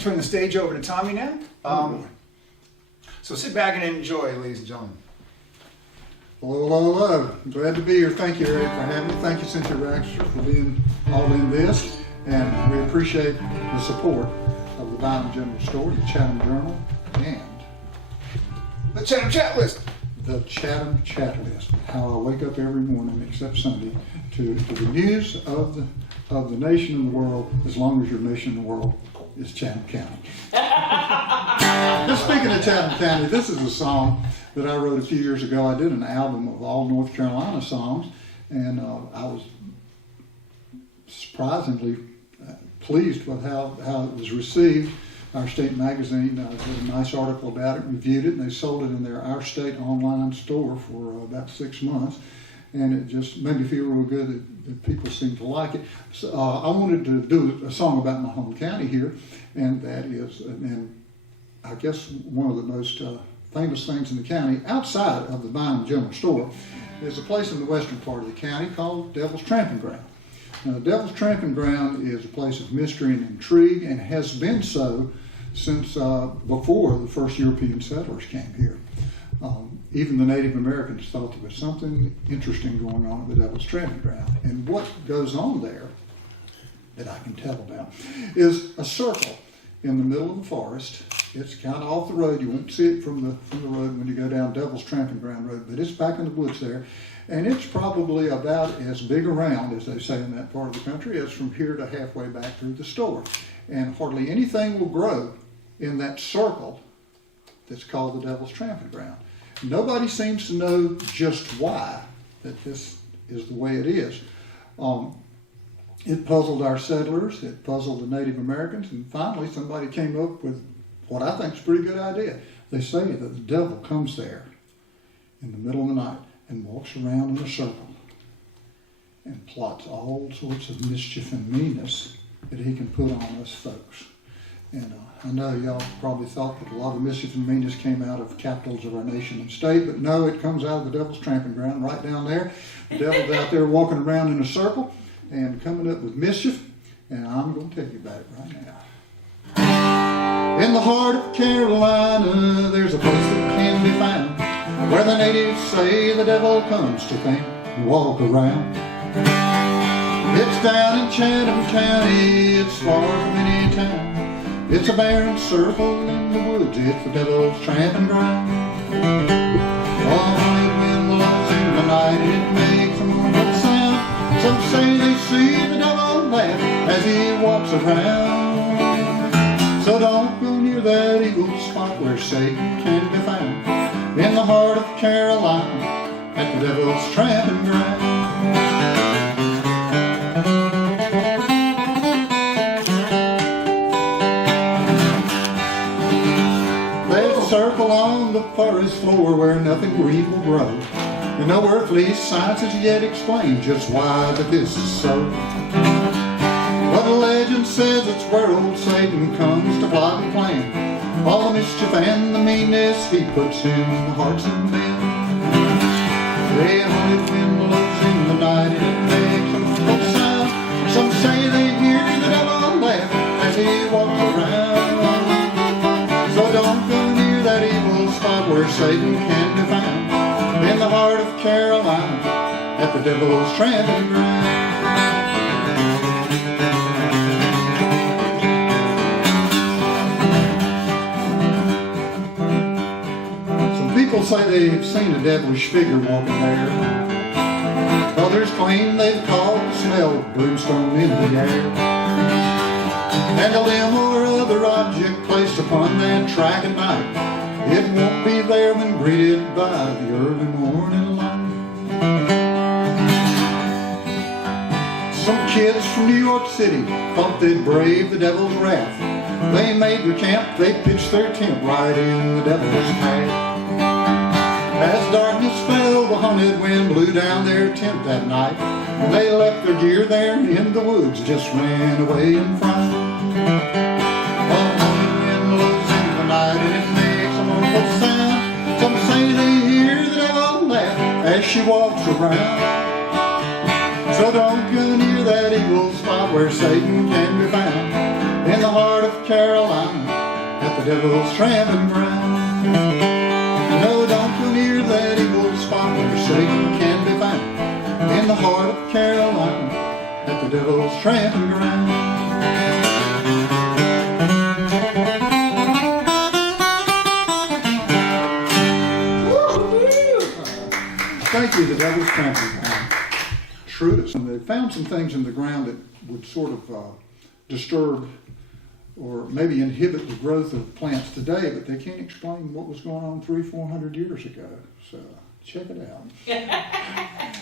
turn the stage over to Tommy now. So sit back and enjoy, ladies and gentlemen. Hello, hello, hello. I'm glad to be here. Thank you, Eric, for having me. Thank you, Cynthia Raxter, for being all in this. And we appreciate the support of the Galin General Store, the Chatham Journal, and the Chatham Chat List. The Chatham Chat List. How I wake up every morning, except Sunday, to the news of the nation and the world, as long as your nation and the world is Chatham County. Just speaking of Chatham County, this is a song that I wrote a few years ago. I did an album of all North Carolina songs, and I was surprisingly pleased with how it was received. Our state magazine did a nice article about it, reviewed it, and they sold it in their Our State online store for about 6 months. And it just made me feel real good that people seem to like it. So, I wanted to do a song about my home county here, and that is, and I guess one of the most famous things in the county, outside of the Galin General Store, is a place in the western part of the county called Devil's Tramping Ground. Now, the Devil's Tramping Ground is a place of mystery and intrigue, and has been so since before the first European settlers came here. Even the Native Americans thought there was something interesting going on at the Devil's Tramping Ground. And what goes on there, that I can tell about, is a circle in the middle of the forest. It's kind of off the road. You won't see it from the road when you go down Devil's Tramping Ground Road, but it's back in the woods there. And it's probably about as big around, as they say in that part of the country, as from here to halfway back through the store. And hardly anything will grow in that circle that's called the Devil's Tramping Ground. Nobody seems to know just why that this is the way it is. It puzzled our settlers, it puzzled the Native Americans, and finally somebody came up with what I think is a pretty good idea. They say that the devil comes there in the middle of the night and walks around in a circle and plots all sorts of mischief and meanness that he can put on us folks. And I know y'all probably thought that a lot of mischief and meanness came out of capitals of our nation and state, but no, it comes out of the Devil's Tramping Ground right down there. The devil's out there walking around in a circle and coming up with mischief, and I'm going to tell you about it right now. In the heart of Carolina, there's a place that can be found, where the natives say the devil comes to think and walk around. It's down in Chatham County, it's far from any town. It's a barren circle in the woods, it's the Devil's Tramping Ground. Oh, when the wind blows in the night, it makes a mournful sound. Some say they see the devil laugh as he walks around. So don't go near that evil spot where Satan can be found, in the heart of Carolina, at the Devil's Tramping Ground. Circle on the forest floor where nothing green will grow, and no earthly science has yet explained just why that this is so. But the legend says it's where old Satan comes to plot and plan all the mischief and the meanness he puts in the hearts of men. They haunted wind blows in the night and it makes a muffled sound. Some say they hear the devil laugh as he walks around. So don't go near that evil spot where Satan can be found, in the heart of Carolina, at the Devil's Tramping Ground. Some people say they've seen a devilish figure walking there. Others claim they've caught the smell of brimstone in the air, and a limb or other object placed upon that track at night. It won't be there when greeted by the early morning light. Some kids from New York City thought they'd brave the devil's wrath. They made their camp, they pitched their tent right in the devil's path. As darkness fell, the haunted wind blew down their tent that night, and they left their gear there in the woods, just ran away in fright. The haunted wind blows in the night and it makes a mournful sound. Some say they hear the devil laugh as she walks around. So don't go near that evil spot where Satan can be found, in in the heart of Carolina, at the devil's tramping ground. No, don't go near that evil spot where Satan can be found. In the heart of Carolina, at the devil's tramping ground. Thank you, the devil's tramping ground. Shrewdest. And they found some things in the ground that would sort of disturb or maybe inhibit the growth of plants today, but they can't explain what was going on 300-400 years ago. So check it out.